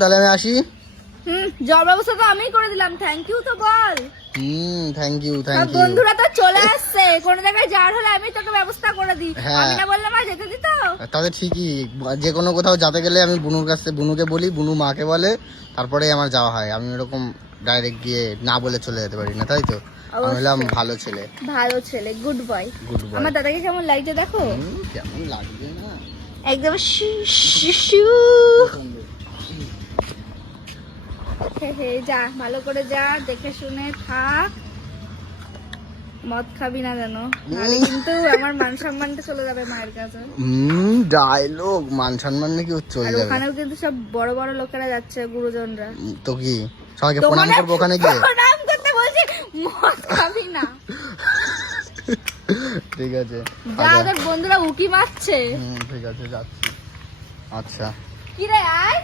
তাহলে আমি আসি। জল ব্যবস্থা তো আমিই করে দিলাম, থ্যাংক ইউ তো বল। থ্যাংক ইউ বন্ধুরা তো চলে আসছে, কোন জায়গায় যাওয়ার হলে আমি তোকে ব্যবস্থা করে দিই, আমি না বললাম আর যেতে দিত। তাহলে ঠিকই, যে কোনো কোথাও যেতে গেলে আমি বুনুর কাছে, বুনুকে বলি, বুনু মাকে বলে, তারপরে আমার যাওয়া হয়। আমি এরকম ডাইরেক্ট গিয়ে না বলে চলে যেতে পারি না, তাই তো? আমি হলাম ভালো ছেলে, ভালো ছেলে, গুড বয়। Good boy. আমার দাদাকে কেমন লাগছে দেখো, কেমন লাগবে না একদম যা, ভালো করে যা, দেখে শুনে থাক, মদ খাবি না যেন, নাহলে কিন্তু আমার মান সম্মানটা চলে যাবে মায়ের কাছে। ডায়লগ, মান সম্মান নাকি চলে যাবে? ওখানেও কিন্তু সব বড় বড় লোকেরা যাচ্ছে, গুরুজনরা। তো কি সবাইকে প্রণাম করবো ওখানে গিয়ে? প্রণাম করতে বলছি, মদ খাবি না। ঠিক আছে, যা, তোর বন্ধুরা উকি মারছে। ঠিক আছে, যাচ্ছি। আচ্ছা, কি রে, আয়।